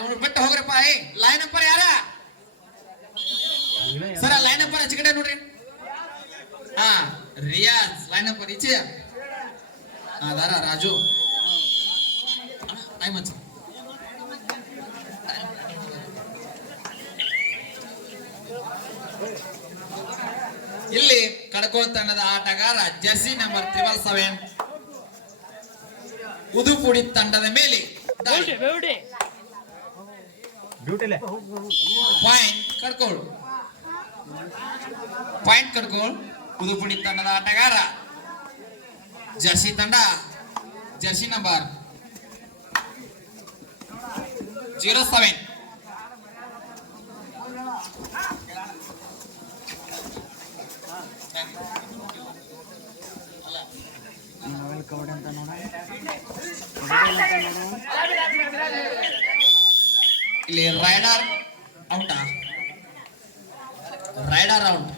ಇವನು ಬಿಟ್ಟು ಹೋಗ್ರಪ್ಪ. Line number ಯಾರ ಸರ? ಲೈನ್ ನಂಬರ್ ಆಚೆ ಕಡೆ ನೋಡ್ರಿ. ಹಾ, ರಿಯಾಜ್ ಲೈನ್ ನಂಬರ್ ಈಚೆ. ಅದಾರ ರಾಜು. ಟೈಮ್ ಹಚ್ಚ. ಇಲ್ಲಿ ಕಡಕೋಳ ತಂಡದ ಆಟಗಾರ ಜರ್ಸಿ ನಂಬರ್ 777 ಉದುಪುಡಿ ತಂಡದ ಮೇಲೆ ಪಾಯಿಂಟ್ ಕಡ್ಕೋಳ್ ಉದುಪುಡಿ ತಂಡದ ಆಟಗಾರ ಜರ್ಸಿ ತಂಡ ಜರ್ಸಿ ನಂಬರ್ 07. ಇಲ್ಲಿ rider out. Rider out.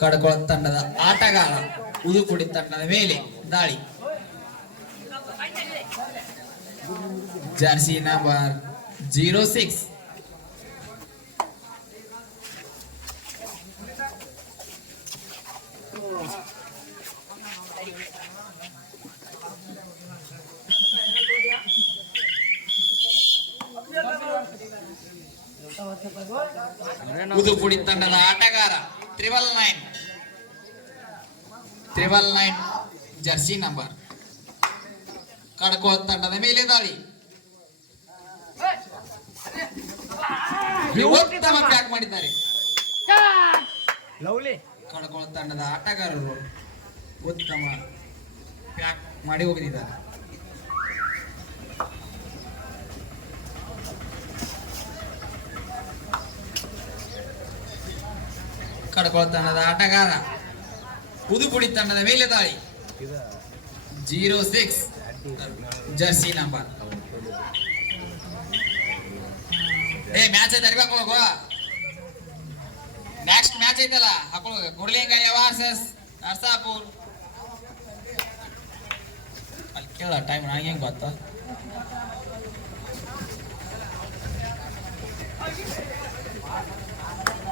Kadakol ತಂಡದ ಆಟಗಾರ ಉದುಪುಡಿ ತಂಡದ ಮೇಲೆ ದಾಳಿ. Jersey number 06. ಉದುಪುಡಿ ತಂಡದ ಆಟಗಾರ 999 ಜರ್ಸಿ ನಂಬರ್. ಕಡಕೋಳ ತಂಡದ ಮೇಲೆ ದಾಳಿ. ಉತ್ತಮ ಪ್ಯಾಕ್ ಮಾಡಿದ್ದಾರೆ. ಕಡಕೋಳ ತಂಡದ ಆಟಗಾರರು ಉತ್ತಮ ಪ್ಯಾಕ್ ಮಾಡಿ ಹೋಗಿದ್ದಾರೆ. ಕಡಕೋಳ ತಂಡದ ಆಟಗಾರ ಉದುಪುಡಿ ತಂಡದ ಮೇಲೆ ದಾಳಿ. 06 ಜರ್ಸಿ ನಂಬರ್. ಮ್ಯಾಚ್ ಐತೆ ಅರ್ಬೇಕು ಹೋಗು. ನೆಕ್ಸ್ಟ್ ಮ್ಯಾಚ್ ಐತಲ್ಲ ಹಾಕೊಳ್ಳ. ಗುಡ್ಲಿಂಗಯ್ಯ ವರ್ಸಸ್ ನರ್ಸಾಪುರ್. ಅಲ್ಲಿ ಕೇಳ ಟೈಮ್ ನನಗೆ ಹೆಂಗ್ ಗೊತ್ತ.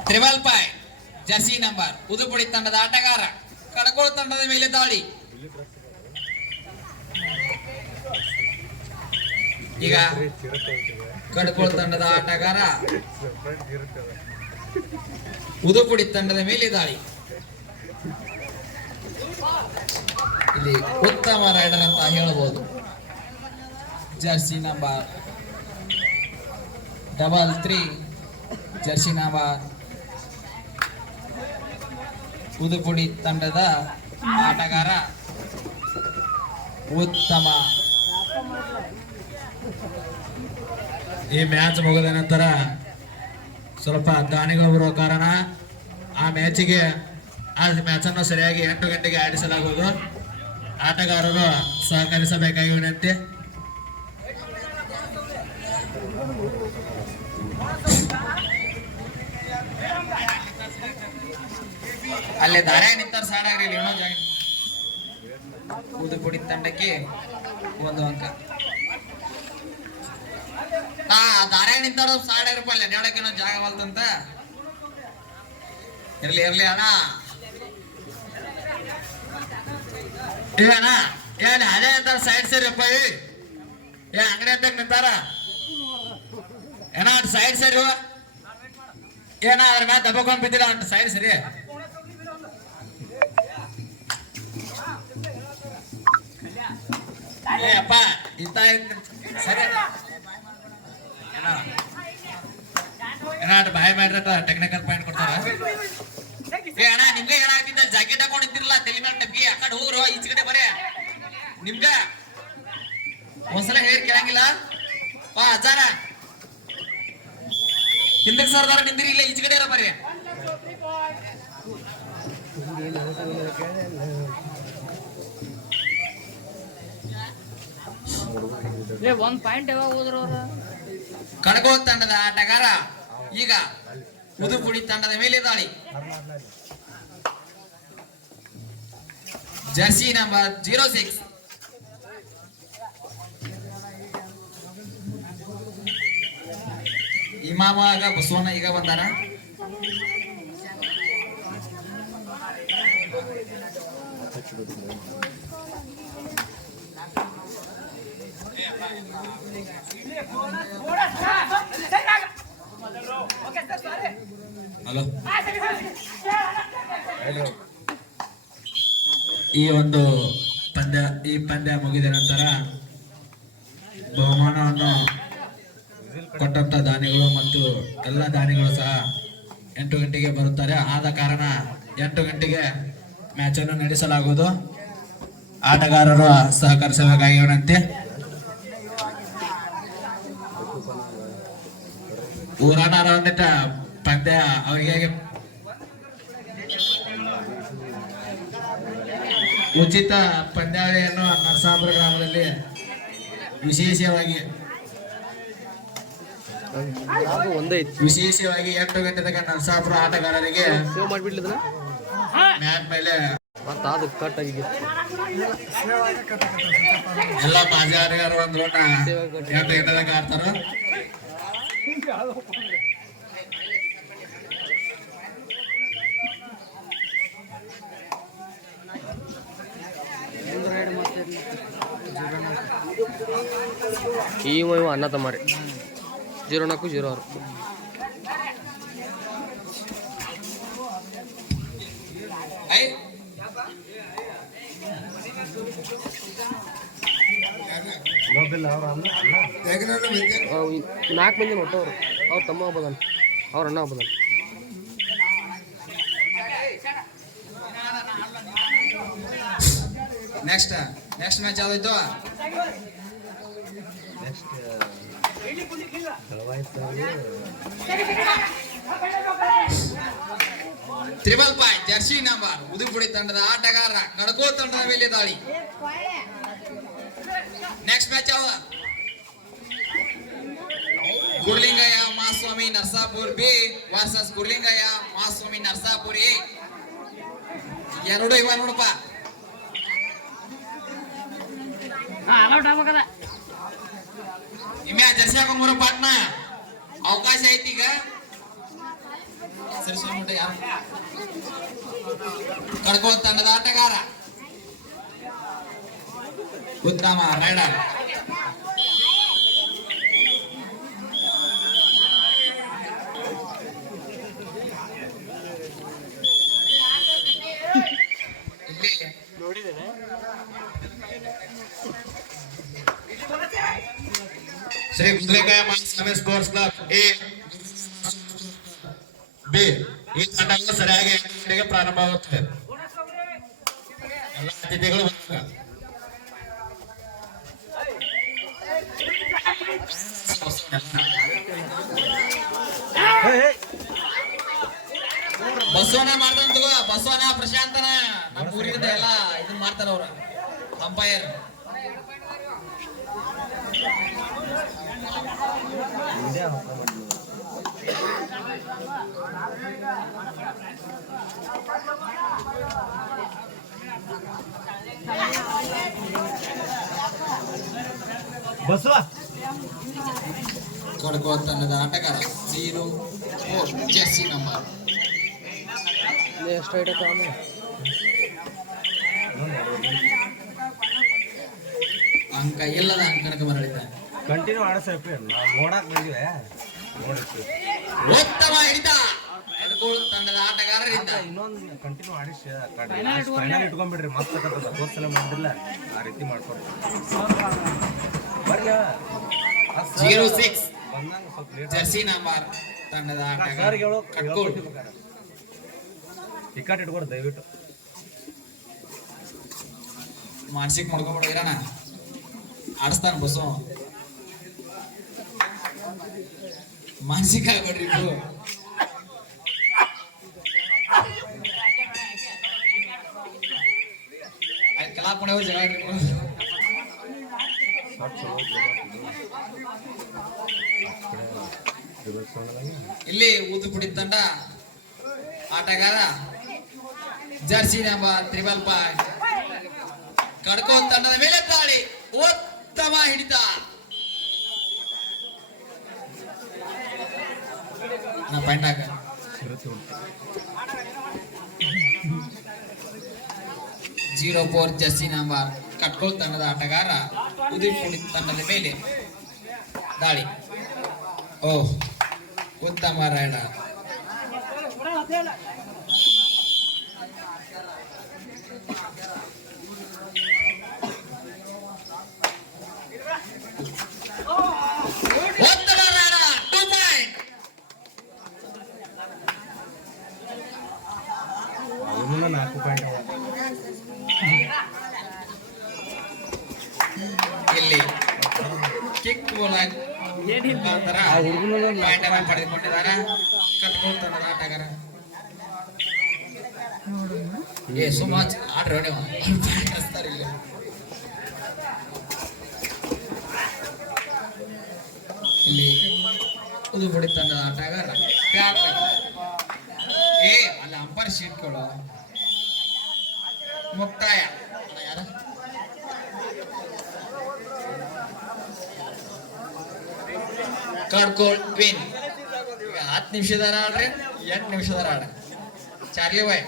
ತ್ರಿಬಲ್ ಪೈ ಜರ್ಸಿ ನಂಬರ್ ಉದುಪುಡಿ ತಂಡದ ಆಟಗಾರ ಕಡಕೋಳ ತಂಡದ ಮೇಲೆ ದಾಳಿ. ಈಗ ಕಡಕೋಳ ತಂಡದ ಆಟಗಾರ ಉದುಪುಡಿ ತಂಡದ ಮೇಲೆ ದಾಳಿ. ಇಲ್ಲಿ ಉತ್ತಮ ರೈಡರ್ ಅಂತ ಹೇಳಬಹುದು. ಜರ್ಸಿ ನಂಬರ್ 33 ಜರ್ಸಿ ನಂಬರ್ ಉದುಪುಡಿ ತಂಡದ ಆಟಗಾರ ಉತ್ತಮ. ಈ ಮ್ಯಾಚ್ ಮುಗಿದ ನಂತರ ಸ್ವಲ್ಪ ದಾನಿಗಳು ಬರುವ ಕಾರಣ ಆ ಮ್ಯಾಚಿಗೆ ಮ್ಯಾಚನ್ನು ಸರಿಯಾಗಿ 8 ಗಂಟೆಗೆ ಆಡಿಸಲಾಗುವುದು. ಆಟಗಾರರು ಸಹಕರಿಸಬೇಕಾಗಿ ವಿನಂತಿ. ಅಲ್ಲೇ ದಾರ್ಯಾಗ ನಿಂತಾರ ಸಾಡಾಗ್ರಿ. ಇನ್ನೋ ಜಾಗ. ಉದುಪುಡಿ ತಂಡಕ್ಕೆ 1 ಅಂಕ. ದಾರ್ಯಾಗ ನಿಂತಾರ ಸಾಡಾಗ್ರಪ್ಪ. ಅಲ್ಲಿ ಅಡ್ಯಾಡಕ್ಕೆ ಏನೋ ಜಾಗ ಬಲ್ತಂತ. ಇರ್ಲಿ ಅಣ್ಣ. ಅಣ್ಣ ಏನ್ ಅದೇ ಅಂತಾರ ಸೈಡ್ ಸರಿಯಪ್ಪ. ಅಂಗಡಿ ಅಂತ ನಿಂತಾರ ಏನ ಸೈಡ್ ಸರಿ. ಏನ ಅದ್ರ ಮ್ಯಾಲ ದಬ್ಬಕೊಂಡ್ ಬಿದ್ದಿಲ್ಲ ಅಂತ ಸೈಡ್ ಸರಿ. ಅಪ್ಪ ಇಂತ ಸರಿ ಏನಾಟ ಬಾಯ್ ಮಾಡ್ರ ಟೆಕ್ನಿಕಲ್ ಪಾಯಿಂಟ್ ಕೊಡ್ತಾರ. ಅಣ್ಣ ನಿಮ್ಗೆ ಹೇಳಾಕಿದ್ದ ಜಾಕೆಟ್ ಹಾಕೊಂಡ್ ನಿಂತಿರಲ್ಲ ತಲೆ ಮೇಲೆ ಟಪ್ಗಿ. ಆ ಕಡೆ ಹೋಗ್ರು ಈಚೆ ಕಡೆ ಬರೇ. ನಿಮ್ಗ ಒಂದ್ಸಲ ಹೇಳಿ ಕೇಳಂಗಿಲ್ಲ. ಅಜ್ಜಾರ ಹಿಂದಕ್ಕೆ ಸರ್ದಾರ ನಿಂದಿರಿ. ಇಲ್ಲ ಈಚೆ ಕಡೆ ಬರೇ. ಕಡಕೋಳ ತಂಡದ ಆಟಗಾರ ಈಗ ಉದುಪುಡಿ ತಂಡದ ಮೇಲೆ ದಾಳಿ. ಜರ್ಸಿ ನಂಬರ್ 06 ತಿಮ್ಮಾಮ ಆಗ ಬಸವಣ್ಣ ಈಗ ಬಂದಾನ. ಹಲೋ, ಈ ಒಂದು ಪಂದ್ಯ ಮುಗಿದ ನಂತರ ಬಹುಮಾನವನ್ನು ಕೊಟ್ಟಂತ ದಾನಿಗಳು ಮತ್ತು ಎಲ್ಲ ದಾನಿಗಳು ಸಹ 8 ಗಂಟೆಗೆ ಬರುತ್ತಾರೆ. ಆದ ಕಾರಣ 8 ಗಂಟೆಗೆ ಮ್ಯಾಚ್ ಅನ್ನು ನಡೆಸಲಾಗುವುದು. ಆಟಗಾರರು ಸಹಕರಿಸಬೇಕಾಗಿ ವಿನಂತಿ. ಊರಾನಾರ ಒಂದಿಟ್ಟ ಪಂದ್ಯ ಅವರಿಗೆ ಉಚಿತ ಪಂದ್ಯಾವಳಿಯನ್ನು ನರಸಾಪುರ ಗ್ರಾಮದಲ್ಲಿ ವಿಶೇಷವಾಗಿ 8 ಗಂಟೆ ತನಕ ನರಸಾಪುರ ಆಟಗಾರರಿಗೆ ಮ್ಯಾಟ್ ಮೇಲೆ ಎಲ್ಲ ಮಾಜಿ ಆಟಗಾರರು ಒಂದು 8 ಗಂಟೆ ತನಕ ಆಡ್ತಾರ. ಈ ಅಣ್ಣ ತಮ್ಮರಿ 0406. ನಾಲ್ಕು ಮಂದಿ ಒಟ್ಟವ್ರು ಅವ್ರ ತಮ್ಮ ಹಬ್ಬದನ್, ಅವ್ರ ಅಣ್ಣ ಹಬ್ಬದನ್. ನೆಕ್ಸ್ಟ್ ಮ್ಯಾಚ್ ಯಾವ್ದಾಯ್ತು? ತ್ರಿಬಲ್ ಪಾಯ್ ಜರ್ಸಿ ನಂಬರ್ ಉದುಪುಡಿ ತಂಡದ ಆಟಗಾರ ಕಡಕೋ ತಂಡದ ಮೇಲೆ ದಾಳಿ. ನೆಕ್ಸ್ಟ್ ಮ್ಯಾಚ್ ಯಾವ? Gurlingayya Mahaswami Narasapur B versus Gurlingayya Mahaswami Narasapur A. ಎರಡು ಇವ ನೋಡಪ್ಪ. ಇಮ್ಯಾ ಜರ್ಸಿ ಹಾಕೊಂಡ್ಬರೋ ಪಾಟ್ನ ಅವಕಾಶ ಐತಿ ಈಗ. ಕಡ್ಕೋ ತಂಡದ ಆಟಗಾರ ಉತ್ತಮ raider. Shri Gundlekaya Mahaswami sports club A B ಈ ತಂಡಗಳು ಸರಿಯಾಗಿ 8 ಗಂಟೆಗೆ ಪ್ರಾರಂಭವಾಗುತ್ತದೆ. ಎಲ್ಲ ಅತಿಥಿಗಳು ಬಸವನ ಮಾಡ್ದಂತ ಬಸವನ ಪ್ರಶಾಂತನ ನಮ್ಮ ಊರಿಂದ ಎಲ್ಲ ಇದನ್ನ ಮಾಡ್ತಾರ ಅವ್ರ ಅಂಪೈರ್. ಬಸವ ಕಡ್ಕೋ ತಂಡದ ಆಟಗಾರ 04 ಜರ್ಸಿ ನಂಬರ್. ಎಷ್ಟು ಐಟ ಕಾಮ ಅಂಕ ಇಲ್ಲದ ಅಂಕಣಕ್ಕೆ ಮರಳಿದ್ದಾನೆ. ಕಂಟಿನ್ಯೂ ಆಡಸಪ್ಪ ನೋಡಕ್ ಬಂದಿವೆ ನೋಡಿತ್ತು. ಉತ್ತಮ ಹಿಡಿತ ಕಡ್ಕೋ ತಂಡದ ಆಟಗಾರರಿಂದ. ಇನ್ನೊಂದು ಕಂಟಿನ್ಯೂ ಆಡಿಸಿ ಫೈನಲ್ ಇಟ್ಕೊಂಡ್ಬಿಡ್ರಿ. ಮಸ್ತ್ ಆಗತ್ತದ. ದೋಸ್ತಲ ಮಾಡಿಲ್ಲ ಆ ರೀತಿ ಮಾಡ್ಕೊಡ್ರಿ. 06 ಜರ್ಸಿ ನಂಬರ್ ತಂಡದ ಆಟಗಾರ ಕಡ್ಕೋ. ಟಿಕೆಟ್ ಇಟ್ಕೊಡ್ರಿ ದಯವಿಟ್ಟು. ಮಾನಸಿಕ ಮಾಡ್ಕೊಂಡ್ಬಿಡ ಇರೋಣ ಆಡಿಸ್ತಾನ ಬಸ್ಸು. ಮಾನಸಿಕ ಆಗ್ಬೇಡ್ರಿ ಇಬ್ರು. ಆಯ್ತು ಕಲಾಪ್ ಮಾಡೋ ಜಗಳ ಇಲ್ಲಿ ಊದುಪುಡಿ ತಂಡ ಆಟಗಾರ ಜರ್ಸಿ ನಂಬರ್ 555 ಕಡ್ಕೋ ತಂಡದ ಮೇಲೆ ದಾಳಿ. ಉತ್ತಮ ಹಿಡಿತ ಪಾಯಿಂಟ್ ಹಾಕ ಶಿರತಿ ಉಂಟು 04 ಜರ್ಸಿ ನಂಬರ್ ಕಟ್ಕೋಲ್ ತಂಡದ ಆಟಗಾರ ಉದಯಪುರಿ ತಂಡದ ಮೇಲೆ ದಾಳಿ. ಓ ಉತ್ತಮ ರೈಡರ್. ಉತ್ತಮ ರೈಡರ್ 2 ಪಾಯಿಂಟ್. ಅವನು 4 ಪಾಯಿಂಟ್ ಇಲ್ಲಿ ಕಿಕ್ ಮುಖಾಂತರ ಪಾಯಿಂಟ್ ಅನ್ನು ಪಡೆದುಕೊಂಡಿದ್ದಾರೆ ಕಟ್ಕೋಲ್ ತಂಡದ ಆಟಗಾರ. ಸುಮಾರು ಆಡ್ರಿ ನೀವು ಹಚ್ತಾರೆ ಈಗ. ಇಲ್ಲಿ ಉದುಪುಡಿ ತಂಡದ ಆಟಗಾರ ಅಲ್ಲ ಅಂಪೈರ್ ಶೀಟ್ಗಳು ಮುಕ್ತಾಯ. ಯಾರ ಕಡ್ಕೋಲ್ ವಿನ್. 10 ನಿಮಿಷದಾರ ಆಡ್ರಿ 8 ನಿಮಿಷದಾರ ಆಡ. ಚಾರ್ಲಿ ಬಾಯ್